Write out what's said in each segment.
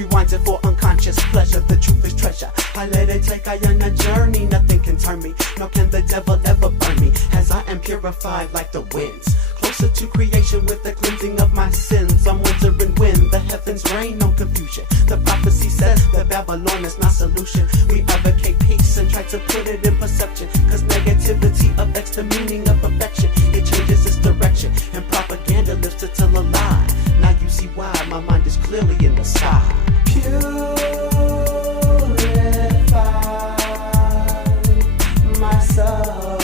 rewinds it for unconscious pleasure. The truth is treasure. I let it take I on a journey. Nothing can turn me, nor can the devil ever burn me, as I am purified like the winds. Closer to creation with the cleansing of my sins. I'm wondering when the heavens rain on confusion. The prophecy says that Babylon is my solution. We advocate peace and try to put it in perception, cause negativity affects the meaning of perfection. It changes its direction, and propaganda lives to tell a lie. Now you see why my mind is clearly in the sky. My soul,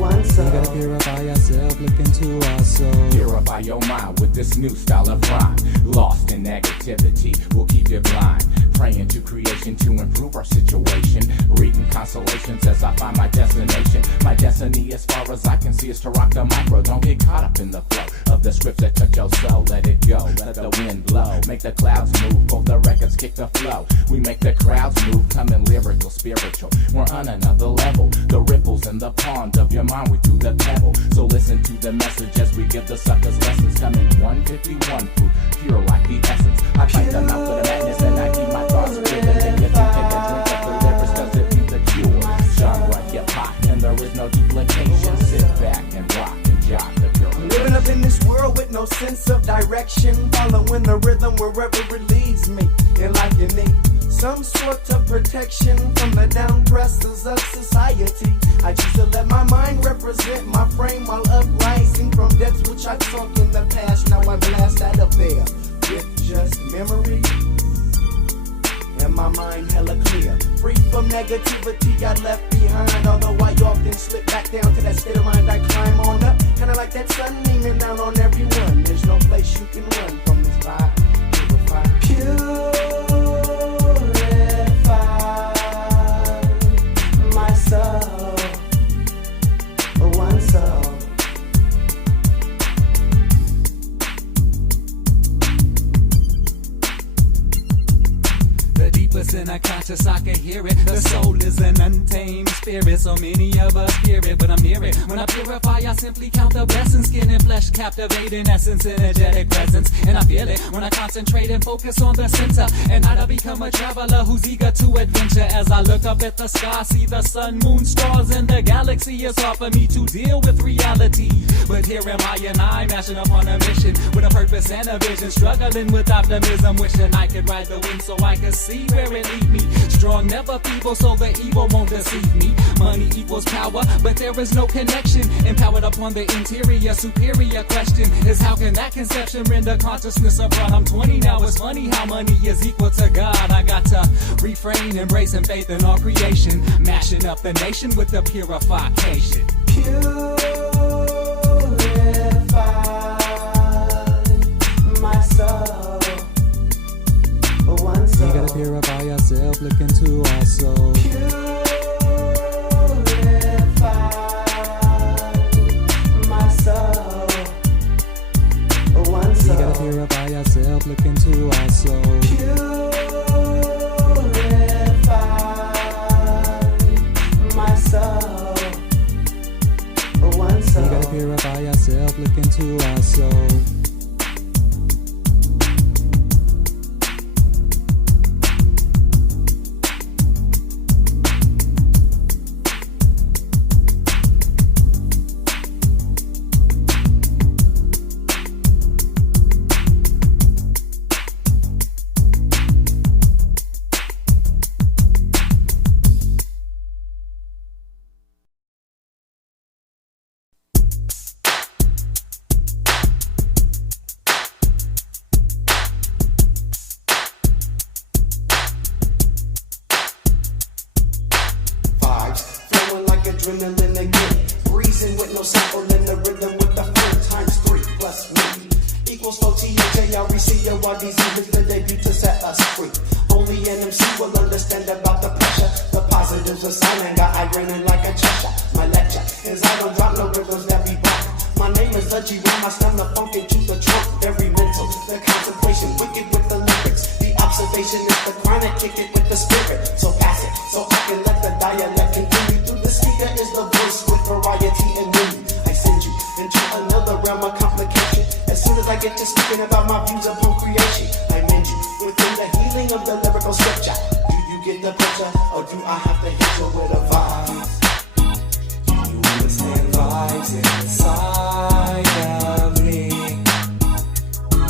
one soul. You gotta purify yourself, look into our soul. Purify your mind with this new style of rhyme. Lost in negativity will keep you blind. Praying to creation to improve our situation. Reading constellations as I find my destination. My destiny as far as I can see is to rock the micro. Don't get caught up in the flow of the scripts that touch your soul. Let it go, let the wind blow. Make the clouds move, both the records kick the flow. We make the crowds move, coming lyrical, spiritual. We're on another level. The ripples in the pond of your mind, we do the pebble. So listen to the message as we give the suckers lessons. Coming 151 proof, pure like the essence. I fight the mouth of the madness and I keep my thoughts clear. And then you take a drink of the lyrics cause it be the cure. Genre hip hop and there is no duplication. Sit back and rock and jock the pure. Living up in this world with no sense of direction, following the rhythm wherever it leads me. And like you need some sort of protection from the down presses of society, I choose to let my mind represent my frame while uprising from depths which I sunk in the past. Now I blast out of there with just memory and my mind hella clear, free from negativity I left behind. Although I often slip back down to that state of mind I climb on up, kinda like that sun beaming down on everyone. There's no place you can run from this vibe. Purify my soul, one soul. In our conscious, I can hear it. The soul is an untamed spirit. So many of us fear it, but I'm near it. When I purify, I simply count the blessings. Skin and flesh, captivating essence, energetic presence. And I feel it when I concentrate and focus on the center. And I become a traveler who's eager to adventure. As I look up at the sky, see the sun, moon, stars, and the galaxy. It's hard for me to deal with reality, but here am I and I, mashing up on a mission with a purpose and a vision, struggling with optimism, wishing I could ride the wind so I could see where it lead me. Strong, never feeble, so the evil won't deceive me. Money equals power, but there is no connection. Empowered upon the interior, superior question is how can that conception render consciousness abroad? I'm 20 now, it's funny how money is equal to God. I got to refrain, embracing faith in all creation, mashing up the nation with the purification. Purify my soul, one soul. You gotta purify yourself, look into our soul. Purify my soul, one soul. You gotta purify yourself, look into our soul. Purify my soul, one soul. You gotta purify yourself, look into our soul. Adrenaline again, breezing with no sample in the rhythm with the 4 times 3 plus me equals 4THARECORDZ is the debut to set us free. Only an MC will understand about the pressure. The positives are silent, got I grinning like a Cheshire. My lecture is I don't drop no rhythms that be bump. My name is the G when I stun the funk into the trunk. Very mental, the contemplation, wicked with the lyrics. The observation is the chronic, kick it with the spirit. So pass it, so I can let the dialect continue. Through the speaker is the voice with variety and meaning. I send you into another realm of complication. As soon as I get to speaking about my views upon creation, I mend you or do I have to hit you with a vibe? You understand vibes inside of me.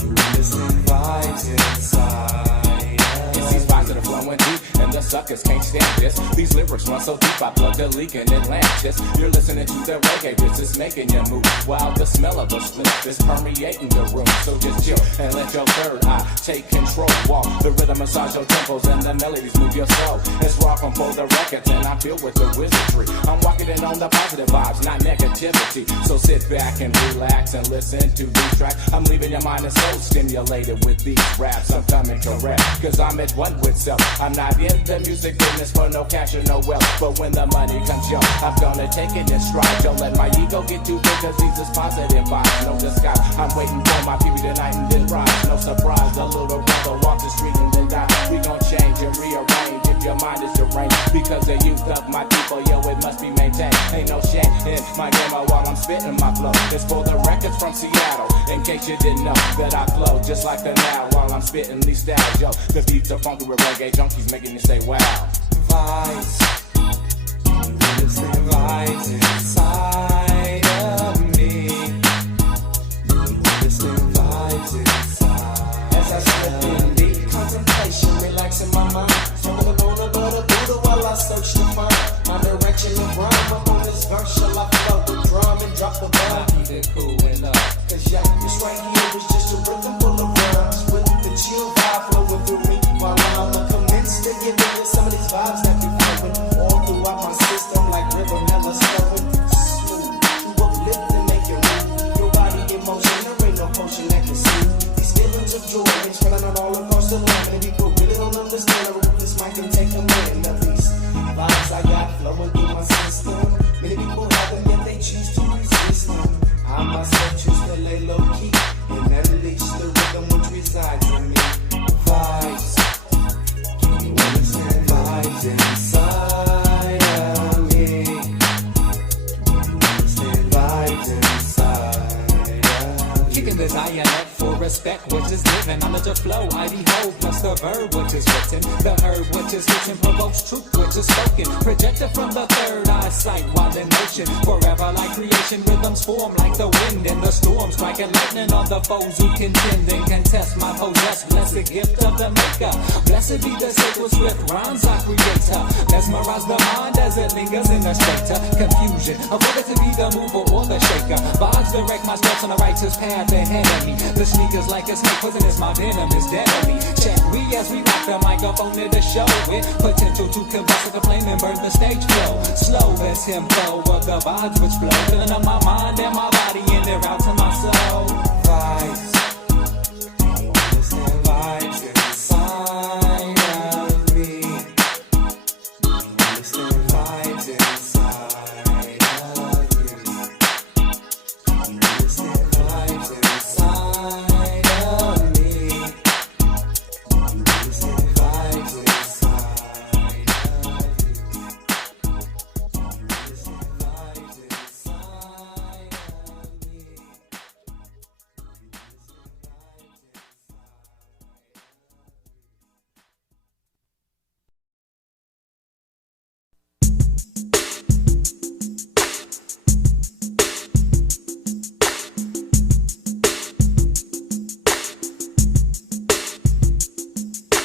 You understand vibes inside of It's these vibes that are flowing deep, and the suckers can't stand this. These lyrics run so deep, I plug the leak in Atlantis. You're listening to the reggae, this is making you move. While the smell of a split is permeating the room. So just chill and let your third eye take control. Walk the rhythm, massage your temples, and the melodies move your soul. It's rock on for the records, and I'm filled with the wizardry. I'm walking in on the positive vibes, not negativity. So sit back and relax and listen to these tracks. I'm leaving your mind and soul stimulated with these raps. I'm coming to rap, cause I'm at one with self. I'm not in the music business for no cash or no wealth, but when the money comes, yo, I'm gonna take it in stride. Don't let my ego get too big, cause these is positive vibes, no disguise. I'm waiting for my people tonight and then rise. No surprise, a little brother walk the street and then die. We gon' change and rearrange if your mind is deranged. Because the youth of my people, yo, it must be maintained. Ain't no shame in my game while I'm spitting my flow. It's for the records from Seattle, in case you didn't know that I flow just like the now while I'm spitting these styles. Yo, the beats are funky with reggae junkies making you say wow. vibes. You understand vibes inside of me. You understand vibes inside. As I slip in deep contemplation, relaxing my mind, smoking on a butter Buddha while I search to find my direction of rhyme. Up on this verse, shall I flow the drum and drop the bomb? Keep it cool and up. Cause yeah, this right here is just a rhythm full of rhymes with the chill vibe flowing through me while I'm commenced to get into some of these vibes that be flowing all throughout my system like river never flowing. Smooth to uplift and make you move your body in motion. There ain't no potion that can soothe these feelings of joy and spreading out all across the land. And people really don't understand the root this mic can take a minute of these vibes I got flowing through my system. Many people have them yet they choose to resist them. I myself choose to lay low key and unleash the rhythm which resides in me. Vibes, you understand vibes inside of me. You understand vibes inside of me. Kicking the dialect for respect, which is given. Knowledge of flow, I behold, plus the verb which is written. The herb which is written provokes truth which is spoken. Projected from the third eyesight while in motion. Forever like creation, rhythms form like the wind in the storm. Striking lightning on the foes who contend and contest my possessed blessed gift of the maker. Blessed be the sacred swift rhymes I creator. Mesmerize the mind as it lingers in the state of confusion. Avoid it to be the mover or the shaker. Vibes direct my steps on the righteous path ahead of me. The sneakers like a snake, poisonous, my venom is deadly. Check we as we rock the microphone to the show with potential to combust with the flame and burn the stage flow. Slow the tempo of the vibes which flow, filling up my mind and my body and they're out to my soul. Vibes, you understand vibes inside of me. You understand vibes inside of you. You understand vibes inside of me. You understand vibes inside of you. You understand vibes inside of me.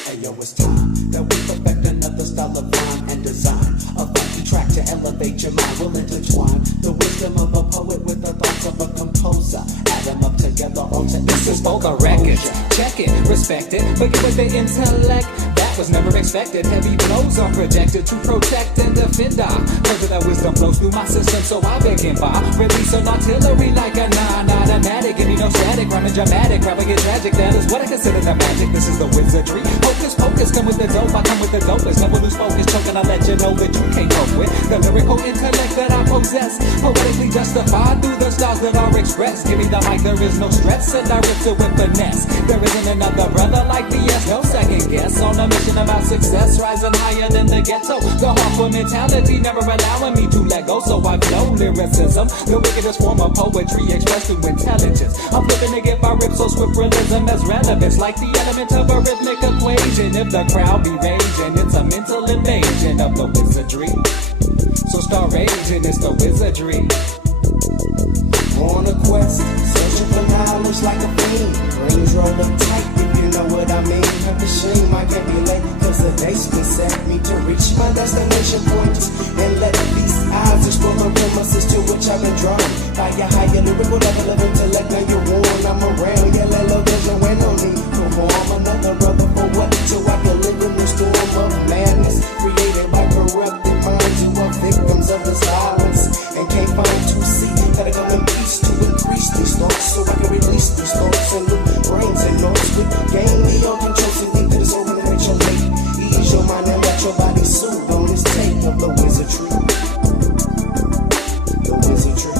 Hey yo, it's time that we perfect another style of rhyme and design. A funky track to elevate your mind. We'll intertwine the wisdom of a poet with the thoughts of a composer. Add them up together onto This is for the record. Check it, respect it, forget with the intellect. That was never expected. Heavy blows are projected to protect and defend our. Further that wisdom flows through my system, so I begin by release an artillery like a non-automatic. Give me no static, rhyming dramatic, rapping get tragic. That is what I consider the magic. This is the wizardry. Hocus pocus, come with the dope. I come with the dopest. Never lose focus, choking. I let you know that you can't cope with the lyrical intellect that I possess. Poetically justified through the styles that are expressed. Give me the mic, there is no stress, and I rip it with finesse. There isn't another brother like BS, no second guess. On a mission about success, rising higher than the ghetto. The hardcore mentality never allowing me to let go, so I flow lyricism, the wickedest form of poetry expressed through intelligence. I'm flipping to get my rip so swift realism as relevance, like the element of a rhythmic equation. If the crowd be raging, it's a mental invasion of the wizardry. So start raging, it's the wizardry. On a quest, searching for knowledge like a fiend. Rings rolled up tight, if you know what I mean. Have the shame, I can't be late, cause the day's been set me to reach my destination point. And let these eyes explore the premises to which I've been drawn. By your higher lyrical level of intellect, now you're worn, I'm around. Yeah, let low, there's no way on me. Perform another brother for what? So I can live in the storm of madness, created by corrupted minds who are victims of this violence. And can't find to see, gotta come in peace to increase these thoughts, so I can release these thoughts and loop brains and notes with gain the all control, so think that it's over and reach your late. Ease your mind and let your body soothe on this tape of the wizardry. The wizardry.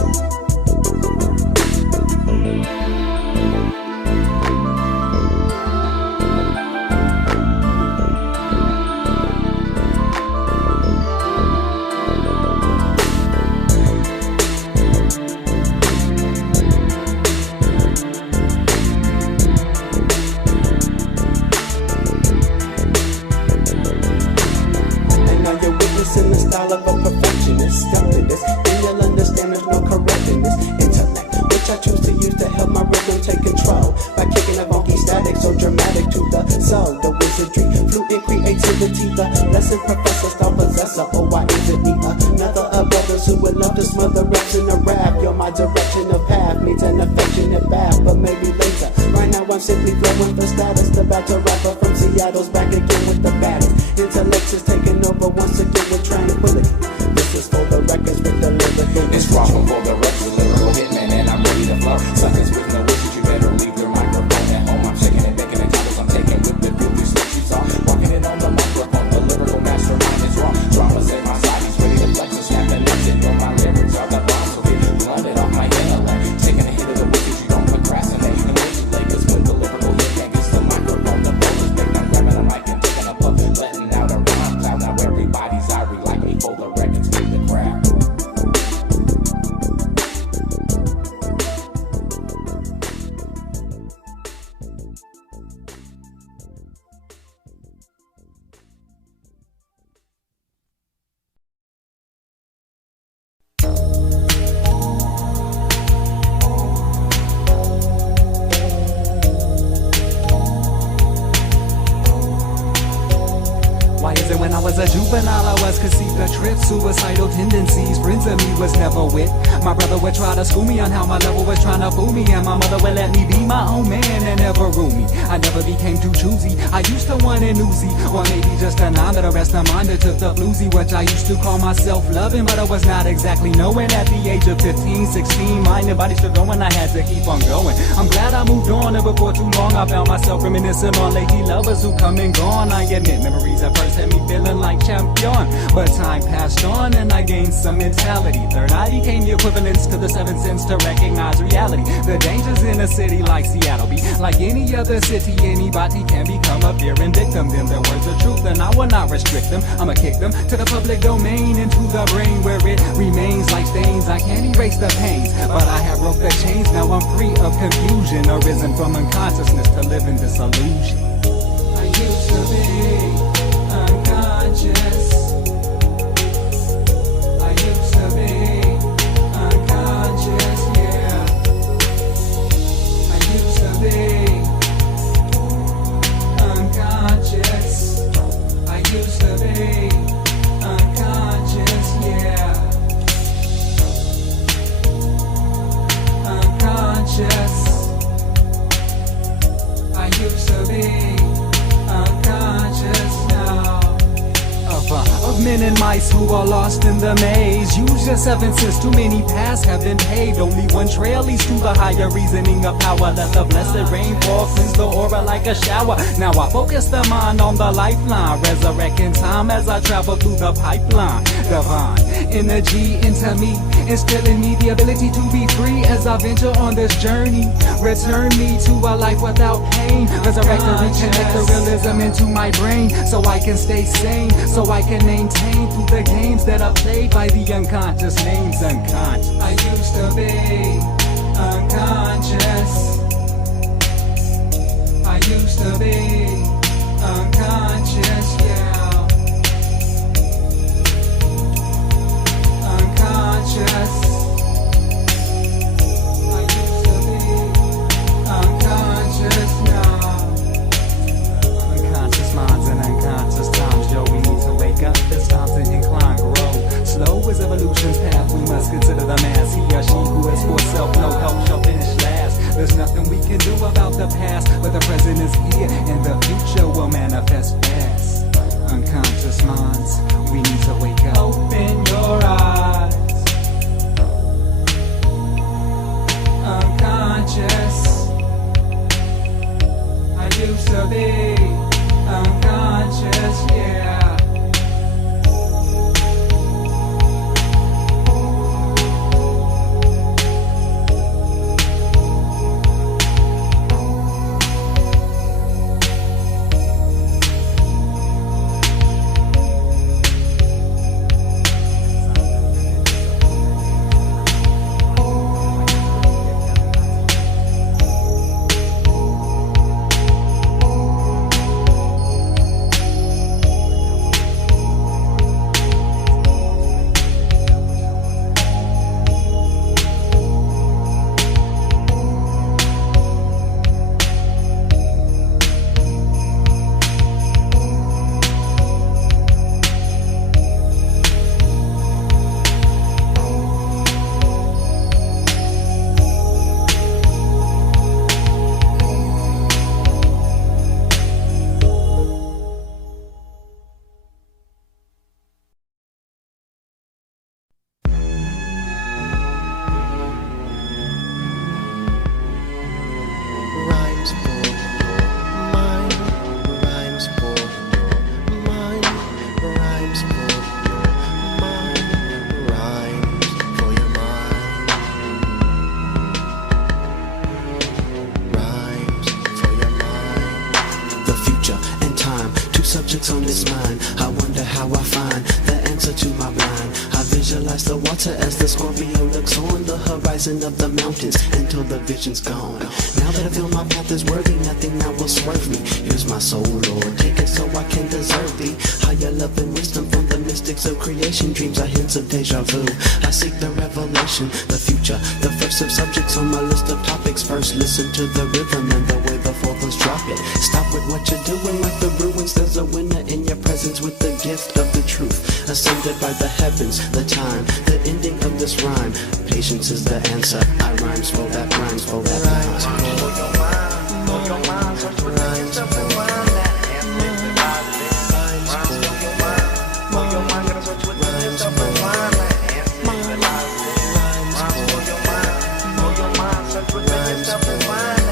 In the style of a perfectionist, after this, then you'll understand there's no correcting this intellect, which I choose to use to help my rhythm take control by kicking a funky static so dramatic to the soul. The wizardry, flute and creativity, the lesson professor, star possessor. Oh, why is it me? Another of brothers who would love to smother reps in a rap. You're my direction of path, needs an affectionate bath, but maybe later. Right now I'm simply flowing for status, the battle rapper from Seattle's back again with the baddest. Intellect is taking over once again with tranquility. This is for the records with the lyrical. It's rockin' for the records, lyrical hitman, and I'm ready to flow. Suckers with no wishes, you better leave your microphone at home. I'm shaking and baking and topics I'm taking with the filthy stuff you saw. Walking it on the microphone, the lyrical mastermind is raw. Drama's in my side, he's ready to flex and snap the nuts. And know my lyrics are the bombs, so get blunted off my intellect. Taking a hit of the wizards, you don't procrastinate. And wait too late, cause when the lyrical hitman gets the microphone, the voters make them grabbing a mic and taking a puff, letting out a rhyme cloud. Now everybody's irie like me for the records with the crowd. Why is it when I was a juvenile I was conceived a trip? Suicidal tendencies, friends of me was never with. My brother would try to school me on how my level was trying to fool me, and my mother would let me be my own man and never rule me. I never became too choosy, I used to want an Uzi, or maybe just a nine, but the rest of mine that took the bluesy, which I used to call myself loving, but I was not exactly knowing. At the age of 15, 16, mind and body still going, I had to keep on going. I'm glad I moved on, and before too long I found myself reminiscing on lady lovers who come and gone. I admit memories at first had me feeling like champion, but time passed on and I gained some mentality. Third eye became the equivalence to the seventh sense to recognize reality. The dangers in a city like Seattle be like any other city, anybody can become a fearing victim. Them their words are truth and I will not restrict them. I'ma kick them to the public domain, into the brain where it remains like stains. I can't erase the pains, but I have broke the chains. Now I'm free of confusion, arisen from unconsciousness to live in disillusion. I used to be unconscious. I used to be unconscious, yeah. I used to be unconscious. I used to be unconscious, yeah. Unconscious. I used to be unconscious now. Of men and mice who are lost in the maze. Use your seventh sense, too many paths have been paved. Only one trail leads to the higher reasoning of power. Let the blessed rain fall, cleanse the aura like a shower. Now I focus the mind on the lifeline, resurrecting time as I travel through the pipeline. Divine energy into me, instilling me the ability to be free as I venture on this journey. Return me to a life without pain. Resurrect and reconnect the realism and into my brain so I can stay sane, so I can maintain through the games that are played by the unconscious names unconscious. I used to be unconscious. I used to be unconscious, yeah. Unconscious. I used to be unconscious now. Unconscious minds and unconscious times, yo, we need to wake up. It's time to incline, grow. Slow is evolution's path, we must consider the mass. He or she who is for self, no help shall finish last. There's nothing we can do about the past, but the present is here, and the future will manifest fast. Unconscious minds, we need to wake up. Open your eyes. Unconscious. I used to be unconscious, yeah. Subjects on this line, I wonder how I find the answer to my mind. I visualize the water as the Scorpio looks on the horizon of the mountains until the vision's gone. Now that I feel my path is worthy, nothing now will swerve me. Here's my soul, Lord, take it so I can deserve thee. Higher love and wisdom from the mystics of creation. Dreams are hints of deja vu. I seek the revelation, the future, the first of subjects on my list of topics. First, listen to the rhythm and the way the fourths drop it. Stop with what you're doing like the ruins. There's a winner in your presence with the gift of the truth. Ascended by the heavens, the time, the ending of this rhyme. Patience is the answer. I rhymes for that, rhymes for that, rhymes for your mind, for your mind. Search for rhymes for your mind, rhymes for your mind, for your mind. Gotta search with the rhymes for your mind, rhymes for your mind, for your mind. Search with the rhymes for your mind.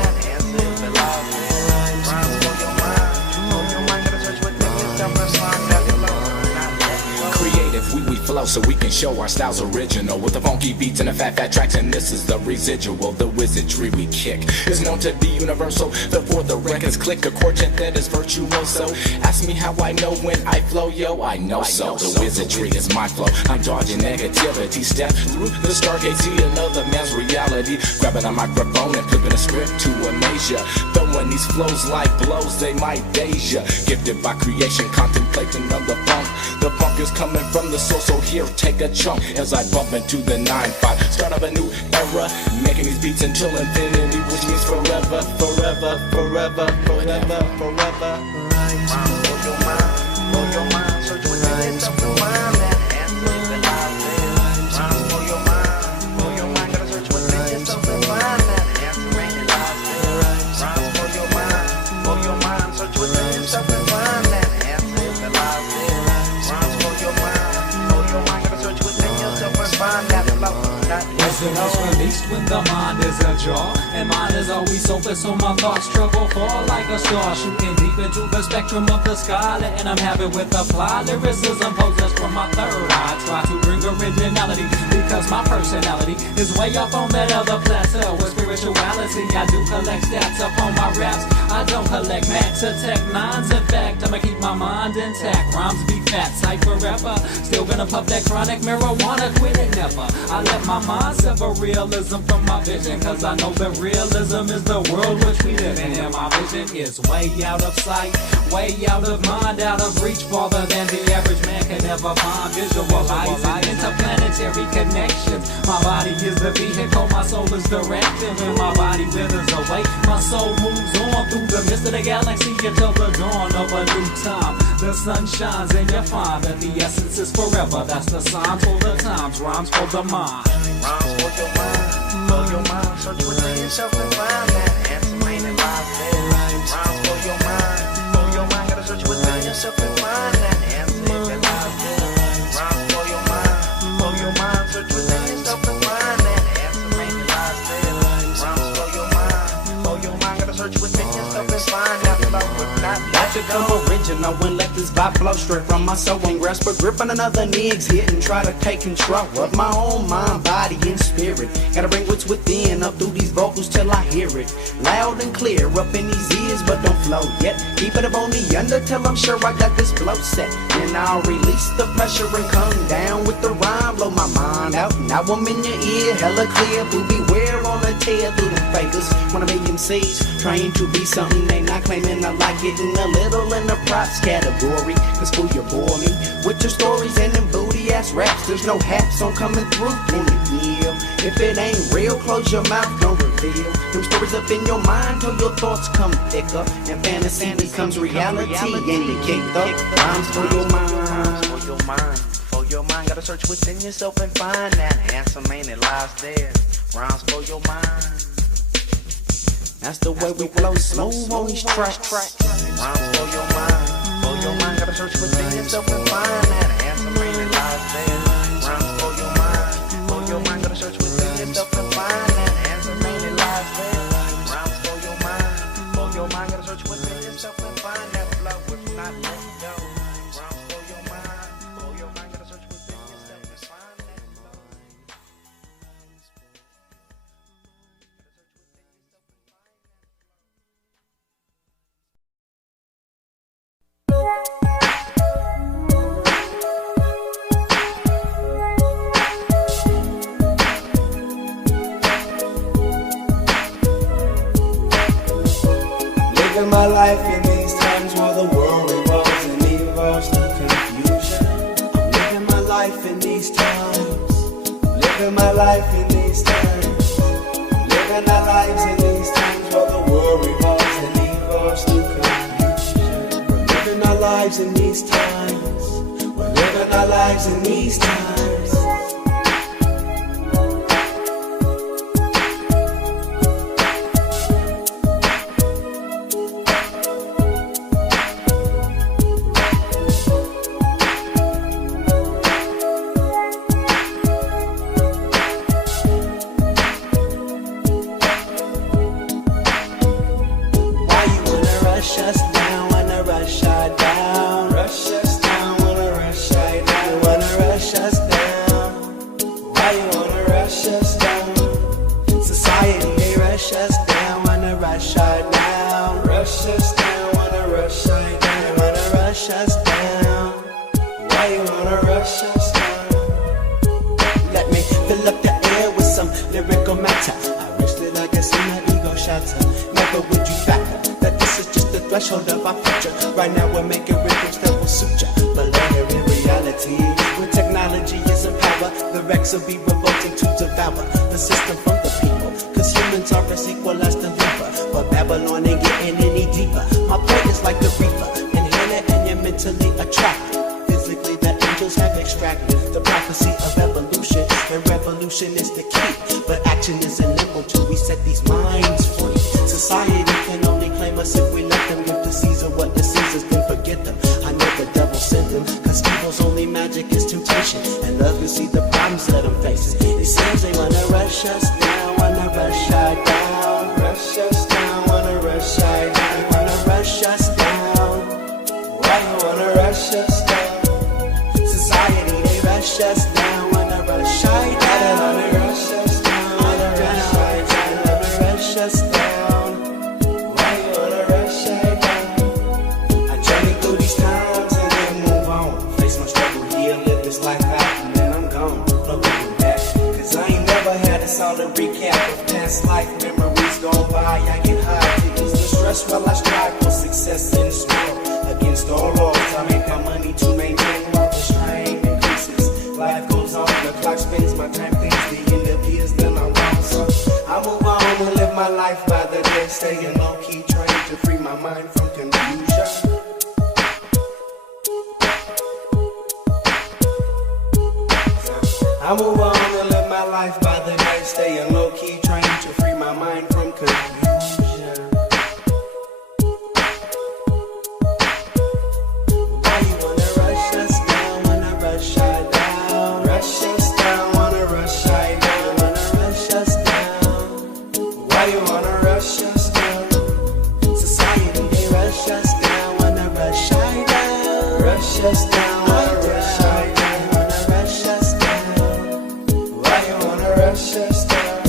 We flow so we can show our styles original with the funky beats and the fat tracks, and this is the residual. The wizardry we kick is known to be universal. Therefore the records click, a chord chant that is virtuoso. Ask me how I know when I flow, yo, I know so. The wizardry is my flow. I'm dodging negativity. Step through the stargate, see another man's reality. Grabbing a microphone and flipping a script to amaze ya. Throwing these flows like blows, they might daze ya. Gifted by creation, contemplating on the funk. The funk is coming from the soul, so here, take a chunk as I bump into the 9-5. Start of a new era, making these beats until infinity, which means forever, forever, forever, forever, forever. Rhymes for your mind, for your mind. Search with the rhymes for your mind, and live the life there. Rhymes for your mind, for your mind. Gotta search with the rhymes for your mind, and rain the life there. Rhymes for your mind, for your mind. Search with the rhymes for your mind, and live the life there. Rhymes for your mind, for your mind. Gotta search with the rhymes for your mind, that flow. Wisdom is released feast when the mind is ajar. And mine is always open, so my thoughts travel far like a star, shooting deep into the spectrum of the sky. And I'm happy with applied lyricism possessed from my third eye. Try to bring originality because my personality is way up on that other plateau with spirituality. I do collect stats upon my raps. I don't collect max attack nines. In fact, I'ma keep my mind intact. Rhymes be fat, sight forever. Still gonna puff that chronic marijuana, quit it never. I let my mind sever realism from my vision, cause I know that realism is the world which we live in. And my vision is way out of sight, way out of mind, out of reach, farther than the average man can ever find. Visualizing interplanetary connections. My body is the vehicle, my soul is directing. When my body withers away, my soul moves on through the mist of the galaxy until the dawn of a new time. The sun shines and you find that the essence is forever. That's the sign for the times, rhymes for the mind. Rhymes for your mind, for your mind. Search within yourself and find that answer ain't it lies there. Rhymes for your mind, gotta search within yourself and find that answer ain't it lies there. Rhymes for your mind, search within yourself and find that answer ain't it lies there. Rhymes for your mind, gotta search within yourself and find that love would not let you Become go. original and let this vibe flow straight from my soul and grasp a grip on another nig's hit and try to take control of my own mind, body, and spirit. Gotta bring what's within up through these vocals till I hear it loud and clear up in these ears, but don't flow yet. Keep it up on the under till I'm sure I got this flow set. Then I'll release the pressure and come down with the rhyme, blow my mind out. Now I'm in your ear, hella clear. Boo, beware on the tail through the fakers. Wanna be MCs, trying to be something they not claiming. I like getting a little in the props category. Cause fool, you bore me with your stories and them booty ass raps. There's no haps on coming through in the deal. If it ain't real, close your mouth, don't reveal. Them stories up in your mind till your thoughts come thicker and fantasy becomes reality. Indicate the rhymes for your mind. For your mind, gotta search within yourself and find that answer, man, it lies there. Rhymes for your mind. That's the way we flow smooth on these tracks. Rhymes for your mind, gotta search within yourself and find that answer, man, it lies there. Rhymes for your mind, gotta search within yourself and find that answer, man, it lies there. Rhymes for your mind, gotta search within yourself and find that flow, if not let it go. Rhymes for your mind, gotta search within yourself and find that flow. Living my life in these times while the world revolves and evolves through confusion. I'm living my life in these times. Living my life in these times. Living our lives in these times while the world revolves and evolves through confusion. We're living our lives in these times. We're living our lives in these times. Rush us down, wanna rush us down. Rush us down, wanna rush us down. You wanna rush us down. Why you wanna rush us down? Society, they rush us down, wanna rush us down. Rush us down, wanna rush us down. You wanna rush us down. Why you wanna rush us down? Let me fill up the air with some lyrical matter. I wish that I could see my ego shatter. Never would you factor that this is just the threshold of our future. Right now we're making rhythms that will suit ya, but later in reality, when technology is in power, the Rex will be revolting to devour the system from the people. Cause humans are as equal as the reaper, but Babylon ain't getting any deeper. My point is like the reaper, inhale it and you're mentally attracted. Physically the angels have extracted the prophecy of evolution, and revolution is the key. But action is inevitable till we set these minds free. Society can only claim us if we let them. Give to Caesar what the Caesars, then forget them. I know the devil sent them, cause evil's only magic is temptation, and love can see the problems that I'm facing. It seems they wanna rush us down, past life memories gone by. I get high to ease the stress while I strive for success in this world. Against all odds, I make my money to maintain while the strain increases. Life goes on, the clock spins, my time thinks the end appears, then I'm wrong. So I move on and live my life by the day, staying low key, trying to free my mind from confusion. I move on and live my life by the day, staying low key, trying to free my mind from confusion. Why you wanna rush us down, wanna rush us down? Rush us down, wanna rush us down, wanna rush us down. Why you wanna rush us down? Society, they rush us down, wanna rush us down. Rush us down, wanna rush us down. Rush us down.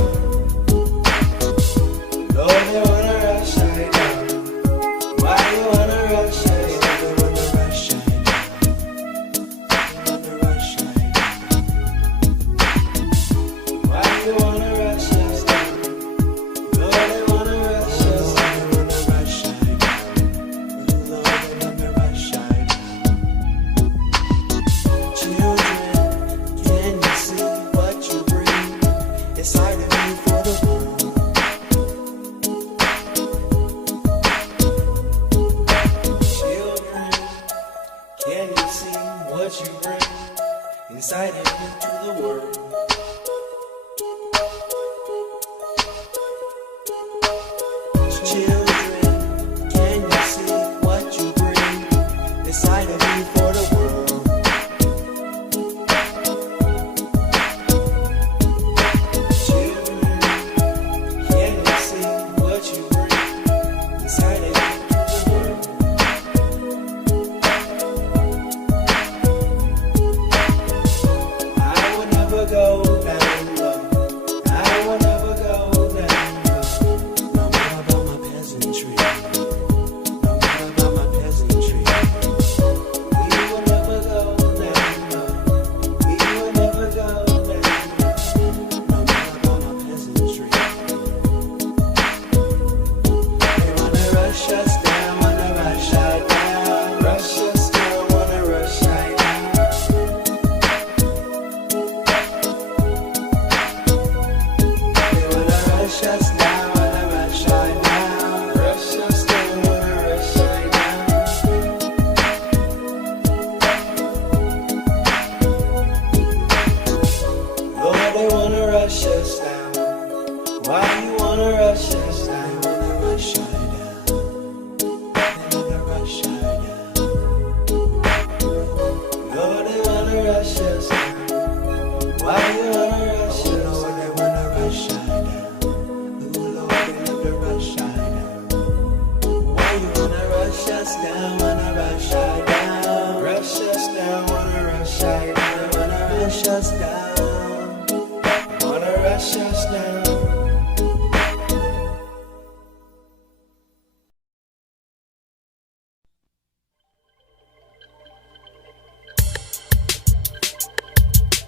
Lord, they wanna rush us down. Why you wanna rush us down? They wanna rush us down. They wanna rush us down. Why you wanna rush us down? Lord, they wanna rush us down. They wanna rush us down. Lord, they wanna rush us down. Children, can you see what you bring inside of me for the world? Children, can you see what you bring inside of me to the world? Children, can you see what you bring inside of me for the world?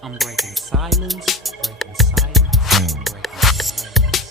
I'm breaking silence, breaking silence, breaking silence.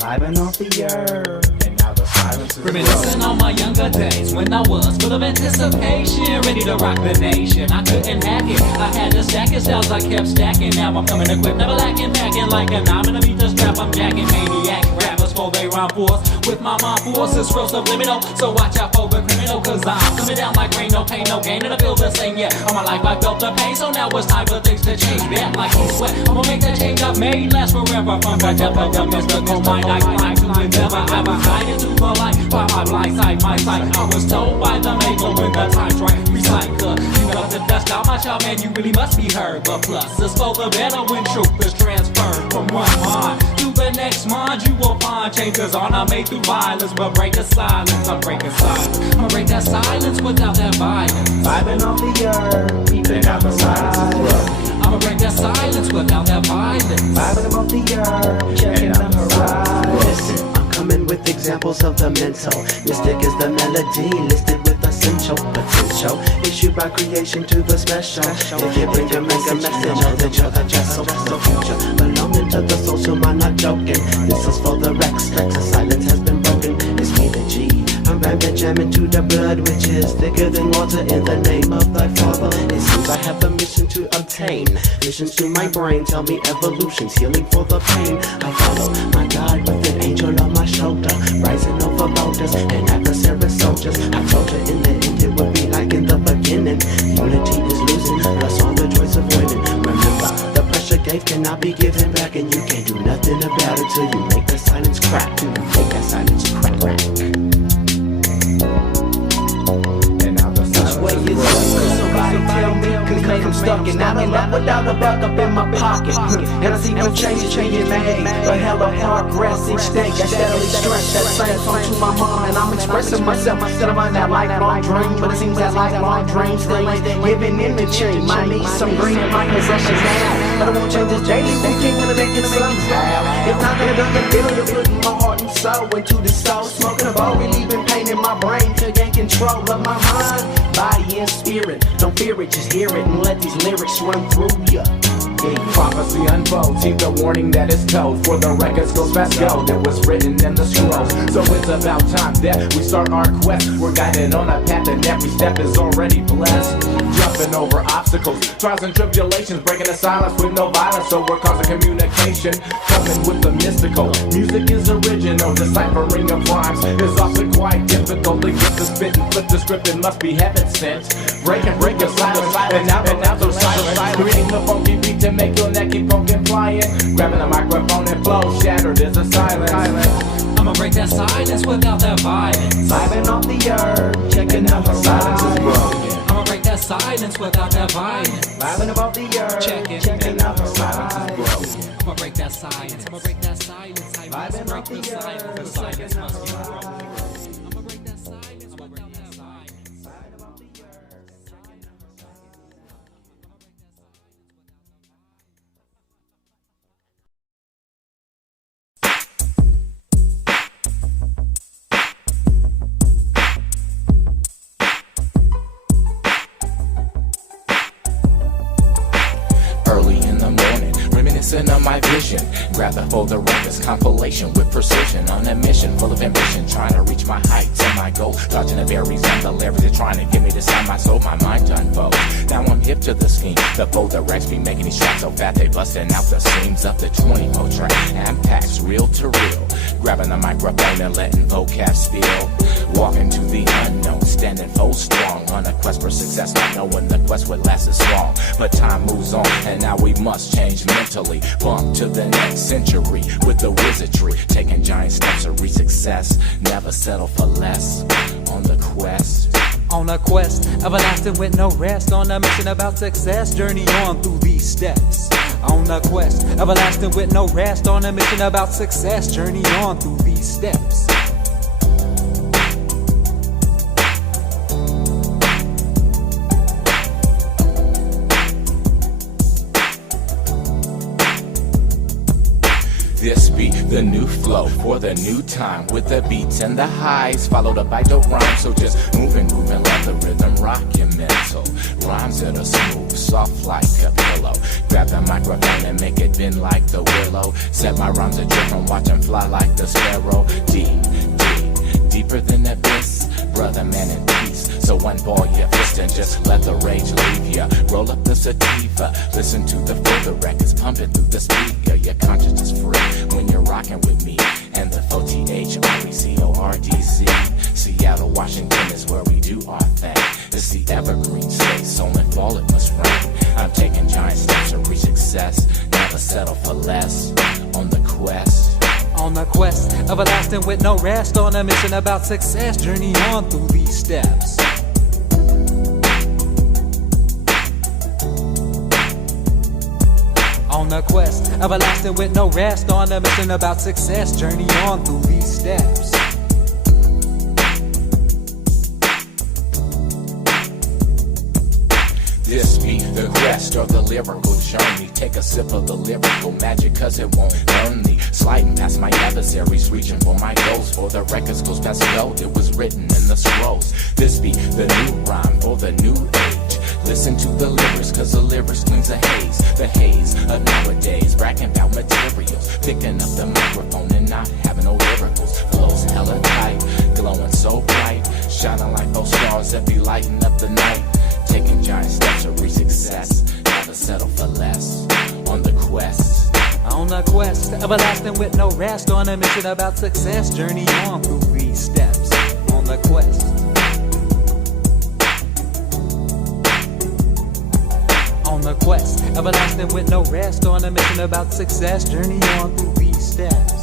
Vibing off the earth, and now the silence is Reminiscing on my younger days when I was full of anticipation, ready to rock the nation. I couldn't hack it, I had to stack it, styles I kept stacking. Now I'm coming equipped, never lacking, packing like a nine to beat the strap. I'm jacking maniac rappers for they rhyme force. With my mind forces, real subliminal. So watch out for the criminal, cause I'm coming down like rain, no pain, no gain. And I feel the same, yeah. All my life I felt the pain, so now it's time for things to change. Back like he sweat, I'ma make that change I've made last forever. From the depth of the mystical mind, I climb to endeavor. I was hiding to the light by my blind side, my sight. I was told by the maker when the time's right. Recycle, you know the best out my child, man, you really must be heard. But plus, it's for the better when truth is transferred from one mind to the next mind. You will find changes on I made through violence, but break the silence. I'm breaking silence. I'ma break that silence without that violence. vibing off the earth, And now the silence is rough. I'ma break that silence without that violence. vibing off the earth, checking the horizon. Listen, I'm coming with examples of the mental. Mystic is the melody, listed with a essential potential issued by creation to the special. If you bring a message, then you're the vessel. So future belonging to the social mind, not joking. This is for the Rex. The silence has been broken. It's me, the G. I'm rampant jamming to the blood, which is thicker than water. In the name of thy father, it seems I have a mission to obtain. Visions to my brain tell me evolution's healing for the pain. I follow my God with an angel on my shoulder, rising over boulders and adversary soldiers. I told you in the end it would be like in the beginning. Unity is losing, that's all the choice of winning. Remember, the pressure gave cannot be given back, and you can't do nothing about it till you make the silence crack. Till you make that silence crack, crack. Somebody tell me, cause I'm stuck and out of luck without a buck up in my pocket. And I see no changes being made, but hella progress each day. I steadily stretch that same song to my mom, and I'm expressing myself instead of on that lifelong dream. But it seems that lifelong dream still ain't giving in the change. I need some green in my possessions now, but I won't change this daily routine when I make it somehow. If not, then it doesn't feel you're putting my heart and soul into the soul. Smoking a bowl, relieving pain in my brain to gain control of my mind, body, and spirit. Don't fear it, just hear it and let these lyrics run through ya. Prophecy unfolds, heed the warning that is told. For the records goes fast go, that was written in the scrolls. So it's about time that we start our quest. We're guided on a path and every step is already blessed. Jumping over obstacles, trials and tribulations, breaking the silence with no violence. So we're causing communication, coming with the mystical. Music is original, deciphering of rhymes is often quite difficult. To get the spit and flip the script, it must be heaven sent. Breaking the silence, and now those silence. Creating the funky beat to make your neck keep funkin' flying. Grabbing a microphone and flow, shattered is a silence. I'ma break that silence without that violence. Vibing off the earth, checking out the silence is broken. I'ma break that silence without that violence. Vibing above the earth, checking out the silence is broken. I'ma break that silence. I'ma break that silence. I must break the silence. The silence must be broken. I'ma break that silence. I'ma break that silence. Early in the morning, reminiscing of my vision. Grab the folder of this compilation with precision. On a mission full of ambition, trying to reach my heights and my goals. Dodging the berries and the lyrics, they're trying to get me to sign my soul, my mind to unfold. Now I'm hip to the scheme. The folder Rex be making these tracks so fat they busting out the seams of the 24 track. And packs real to real. Grabbing the microphone and letting vocab spill. Walking to the unknown, standing full strong. On a quest for success, not knowing the quest would last as long. But time moves on, and now we must change mentally. Bump to the next century with the wizardry. Taking giant steps to reach success. Never settle for less. On the quest. On a quest, everlasting with no rest. On a mission about success, journey on through these steps. On a quest, everlasting with no rest. On a mission about success, journey on through these steps. This be the new flow for the new time, with the beats and the highs followed up by dope rhymes. So just moving, let the rhythm rock your mental. Rhymes that are smooth, soft like a pillow. Grab the microphone and make it bend like the willow. Set my rhymes adrift and watch them fly like the sparrow. Deeper than the abyss. Brother, man, in peace. So unball your fist and just let the rage leave ya. Roll up the sativa, listen to the further records pumping through the speaker. Your conscience is free when you're rocking with me. And the OTHRECORDC. Seattle, Washington is where we do our thing. It's the evergreen state, soul and fall it must rain. I'm taking giant steps to reach success. Never settle for less. On the quest. On a quest, everlasting with no rest. On a mission about success, journey on through these steps. On a quest, everlasting with no rest. On a mission about success, journey on through these steps. This be the quest or the lyrical journey. Take a sip of the lyrical magic, cause it won't burn me. Sliding past my adversaries, reaching for my goals. For the records goes past gold, it was written in the scrolls. This be the new rhyme for the new age. Listen to the lyrics, cause the lyrics cleans the haze of nowadays. Bragging about materials, picking up the microphone and not having no lyricals. Flows hella tight, glowing so bright, shining like those stars that be lighting up the night. Taking giant steps to reach success, never settle for less. On the quest, everlasting with no rest. On a mission about success, journey on through 3 steps. On the quest. On the quest, everlasting with no rest. On a mission about success, journey on through 3 steps.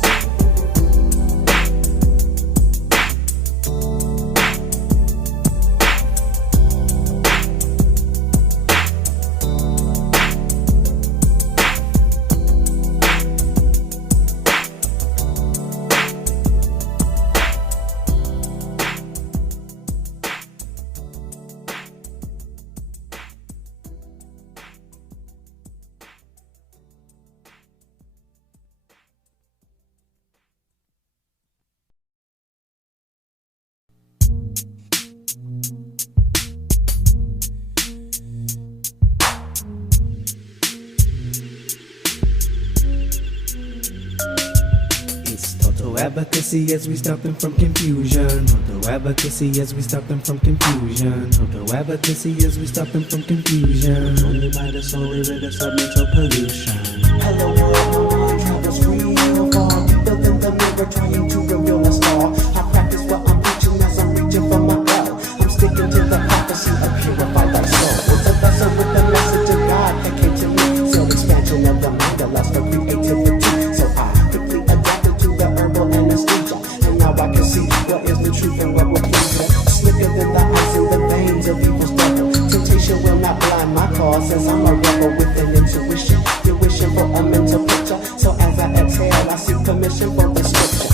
Advocacy as we stop them from confusion. Total advocacy as we stop them from confusion. Total advocacy as we stop them from confusion. Only by the soul we rid us of mental pollution. Hello world, no one travels free or far. Deeper than the mirror, trying to reveal a star. I practice what I'm preaching as I'm reaching for my goal. I'm sticking to the prophecy of purified by soul. It's a vessel with the message of God that came to me. Still expansion of the mind, the lust for creativity. So I quickly adapted to the herbal anesthesia, and now I can see what is the truth and what will please you. Slicker than the ice in the veins of evil's devil. Temptation will not blind my cause, as I'm a rebel with an intuition. You're wishing for a mental picture, so as I exhale, I seek permission for the scripture.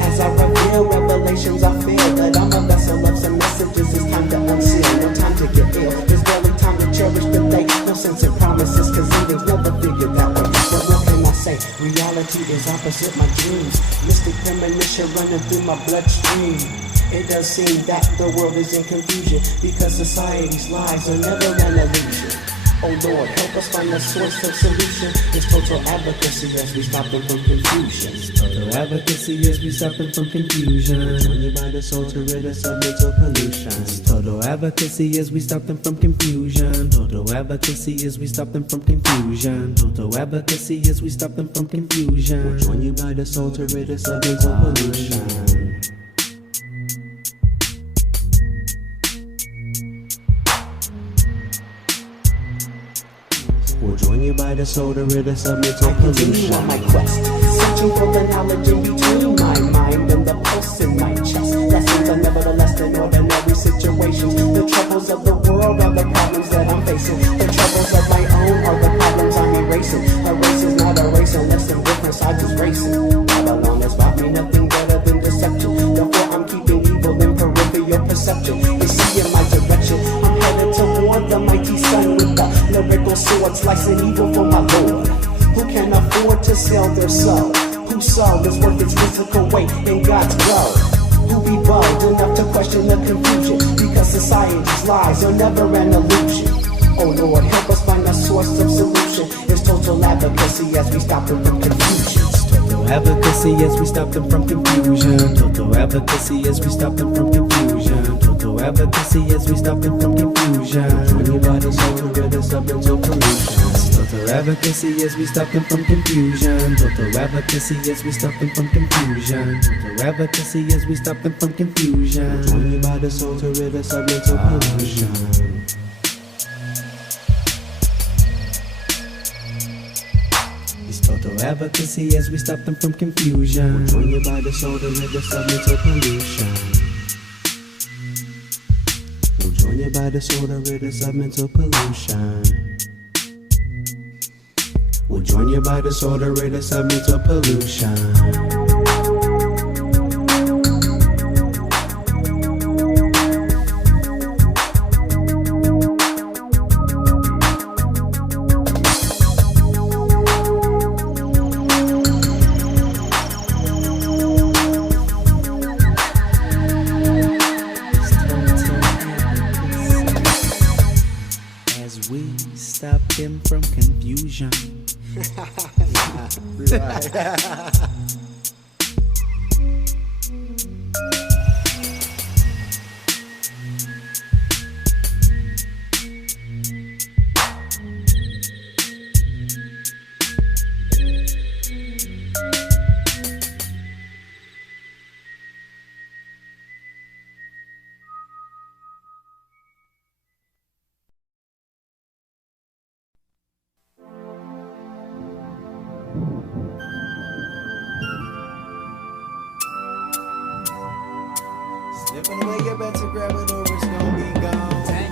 As I reveal revelations, I feel that I'm a vessel of some messages. It's time to unseal, no time to get ill. There's barely time to cherish the day. No sense in promises, cause endings never figured that way. But what can I say? Reality is opposite my dreams. Mystic premonition running through my bloodstream. It does seem that the world is in confusion, because society's lies are never an illusion. Oh Lord, help us find the source of solution. It's total advocacy as we stop them from confusion. Total advocacy as we stop them from confusion. Join you by the soul to rid us of mental pollution. Total advocacy as we stop them from confusion. Total advocacy as we stop them from confusion. Total advocacy as we stop them from confusion. Join you by the soul to rid us of mental pollution. We'll join you by the soul to rid us of mental pollution. I continue on my quest, searching for the knowledge in between my mind and the pulse in my chest. Lessons are nevertheless than ordinary situations. The troubles of the world are the problems that I'm facing. The troubles of my own are the problems I'm erasing. A race is not a race unless in different sides is racing. Babylon has taught me nothing better than deception. Therefore I'm keeping evil in peripheral perception. You see in my direction, I'm headed toward the mighty sun with the lyrical sword slicing evil for my Lord. Who can afford to sell their soul? Whose soul is worth its physical weight in God's gold? Who be bold enough to question the confusion? Because society's lies are never an illusion. Oh Lord, help us find the source of solution. It's total advocacy as we stop them from confusion. Total advocacy as we stop them from confusion. Total advocacy as we stop them from confusion. Total advocacy as we stop them from confusion. Join you by the soul to rid us of mental pollution. Total advocacy as we stop them from confusion. Total advocacy as we stop them from confusion. Total advocacy as we stop them from confusion. Join you by the soul to rid us of mental pollution. Total advocacy as we stop them from confusion. We'll join you by the soul to rid us of mental pollution. We'll join you by the soul to rid us of mental pollution. We'll join you by the soul to rid us of mental pollution. as we stop him from confusion. Slipping away, you better grab it or it's gonna be gone. Tank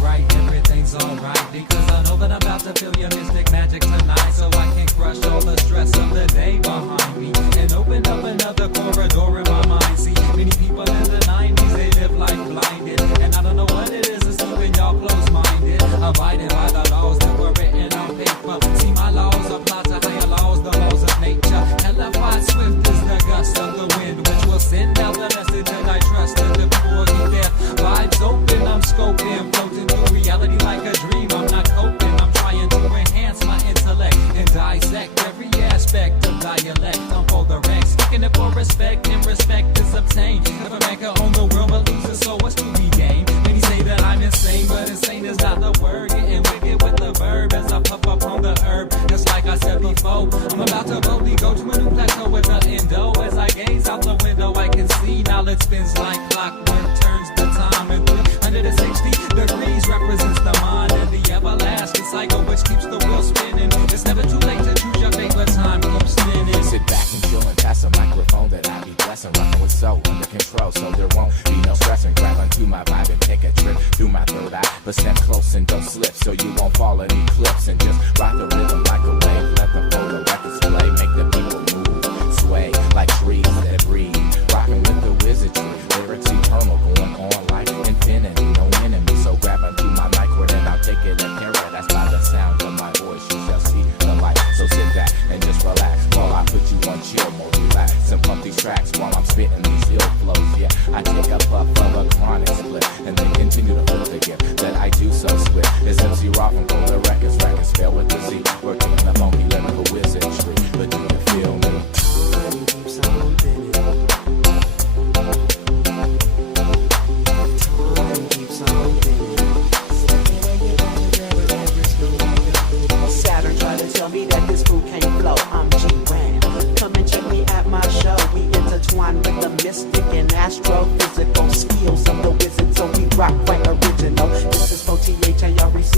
right, everything's alright. Because I know that I'm about to feel your mystic magic tonight. So I can crush all the stress of the day behind me and open up another corridor in my mind. See, many people in the 90s, they live life blinded. And I don't know what it is, it's keeping y'all close-minded. Abiding by the laws that were written on paper. See, my laws apply to higher laws, the laws of nature. Hellified swift is the gust of the wind, which will send out the message that I trust that the poor get their vibes open. I'm scoping, floating through reality like a dream. I'm not coping, I'm trying to enhance my intellect and dissect every aspect of dialect. I'm for the wreck, sticking it for respect, and respect is obtained. Never make it on the world, but lose it, so what's to be gained? Many say that I'm insane, but insane is not the word. Getting wicked with the verb as I puff up on the herb. Just like I said before, I'm about to boldly go to a new plateau with the endo. As I gaze out the window, I can see now it spins like clockwork, turns the time in 360 degrees, represents the mind and the everlasting cycle which keeps the wheel spinning. It's never too late to choose your fate, but time keeps spinning. Sit back and chill and pass a microphone that I be blessing, rocking with soul under control, so there won't be no stressing. Grab onto my vibe and take a trip through my third eye, but step close and don't slip, so you won't fall any cliffs. And just rock the rhythm like a wave, let the photo records play, make the people move, sway like trees that breathe. Rocking with the wizardry, lyrics eternal, going on like infinity, no enemy. So grab onto my mic, and I'll take it in paradise. By the sound of my voice, you shall see the light. So sit back and just relax while I put you on chill, more relax, and pump these tracks while I'm spitting these ill flows. Yeah, I take a puff of a chronic split, and then continue to hold the gift that I do so swift. It's MC Rock and Pull the records spelled with the Z, working in the funky lyrical wizardry. But do you feel me? Time keeps on spinning. Time keeps on spinning. Saturn tried to tell me that this food can't flow. I'm G-Ran. Come and check me at my show. We intertwine with the mystic and astrophysical skills of the wizard, so we rock right original. This is for THARECORDZ.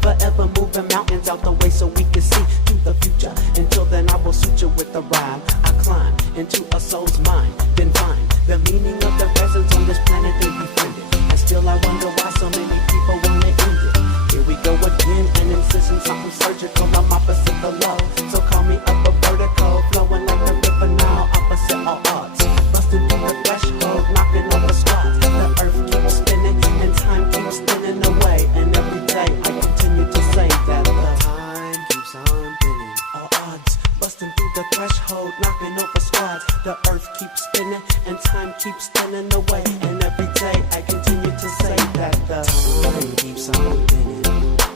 Forever moving mountains out the way so we can see to the future. Until then I will suit you with the rhyme. I climb into a soul's mind, then find the meaning of the presence on this planet and befriend it. And still I wonder why so many people wanna end it. Here we go again, and insisting something surgical. I'm opposite the law, so call me up a vertical, flowing like the river now, opposite all odds. Busting through the threshold, knocking over squats. The earth keeps spinning, and time keeps spinning away. And every day I continue to say that the time keeps on spinning. All odds, busting through the threshold, knocking over squats. The earth keeps spinning, and time keeps spinning away. And every day I continue to say that the time keeps on spinning.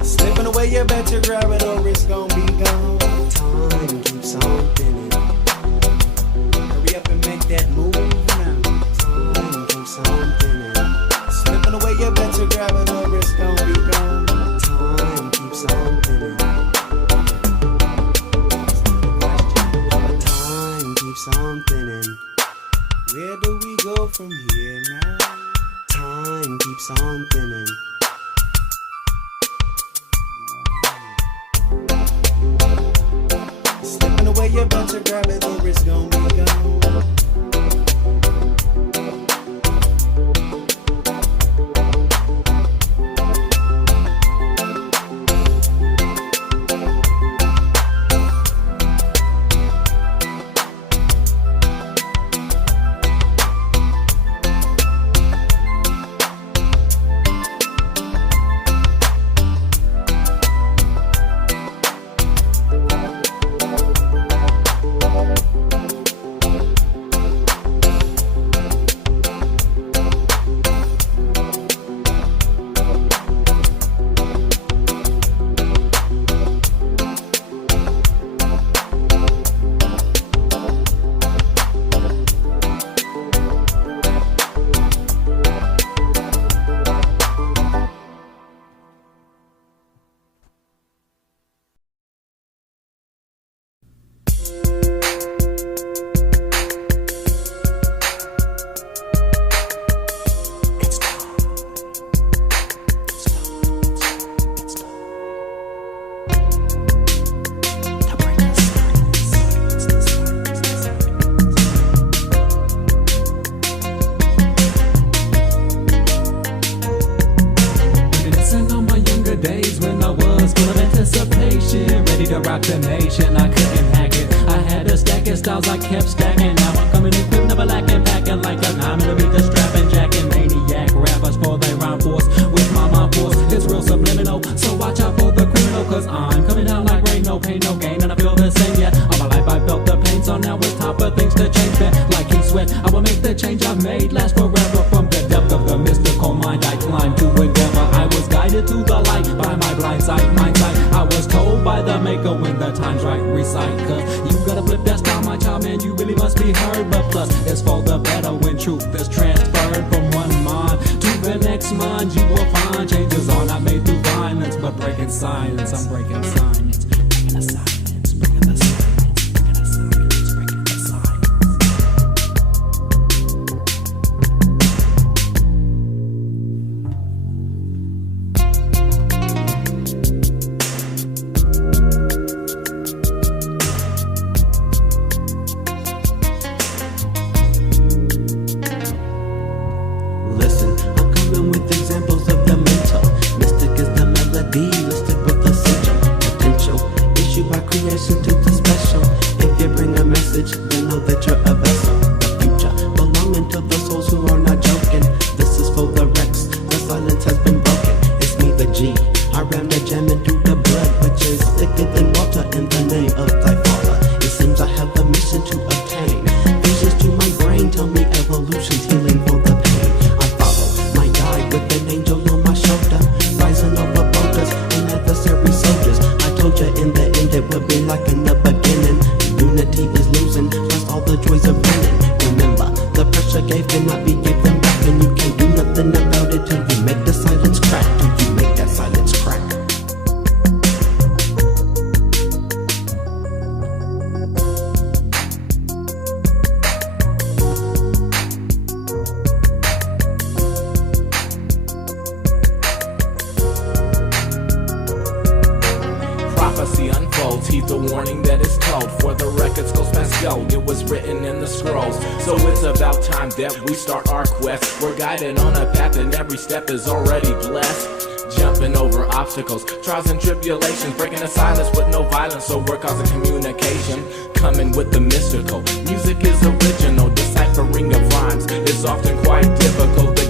Slipping away, you better grab it or it's gonna be gone. Time keeps on spinning. Hurry up and make that move now. Time keeps on spinning. Slipping away, you better grab it or it's gonna be gone. Time keeps on spinning. Time keeps on spinning. Where do we go from here now? Time keeps on spinning. Slipping away, you better grab it or it's gonna be gone. to rock the nation, I couldn't hack it. I had a stack of styles I kept stacking. Now I'm coming equipped, never lacking, packing like a 9mm strapping, jacking. Maniac rappers for they rhyme force with my mind force. It's real subliminal, so watch out for the criminal, cause I'm coming down like rain, no pain, no gain, and I feel the same, yeah. All my life I felt the pain, so now it's time for things to change. Man, like he sweat, I will make the change I've made last forever. From the depth of the mystical mind I climbed to endeavor. I was guided through the light by my blind sight, mindsight. I was told by the maker when the time's right, recite. Cause you gotta flip that style, my child, man, you really must be heard. But plus, it's for the better when truth is transferred from one mind to the next mind. You will find changes are not made through violence, but breaking silence. I'm breaking silence, breaking the silence, breaking the silence, breaking the silence, breaking the silence. Listen, I'm coming with examples of the mental. Mystic is the melody, listed with essential potential. Issued by creation to the special. If you bring a message, then know that you're a vessel. The future belonging to the souls who are not joking. This is for the Rex, the silence has been broken. It's me, the G. I ram the jam into the blood, which is thicker than water in the name of thy father. It seems I have a mission to obtain. Visions to my brain tell me evolution's healing for the pain. I follow my guide with an angel on my shoulder, rising over boulders and adversary soldiers. I told you in the end it would be like in the beginning. Unity is losing, plus all the joys of winning. Remember, the pressure gave cannot be given back, and you can't do nothing about it till you make the silence crack. Till you make that silence crack. Prophecy unfolds, heed the warning that is told. For the records goes past gold, it was written in the scrolls. So it's about time that we start our quest. We're guided on a path and every step is already blessed. Jumping over obstacles, trials and tribulations, breaking the silence with no violence, so we're causing communication. Coming with the mystical, music is original, deciphering of rhymes is often quite difficult.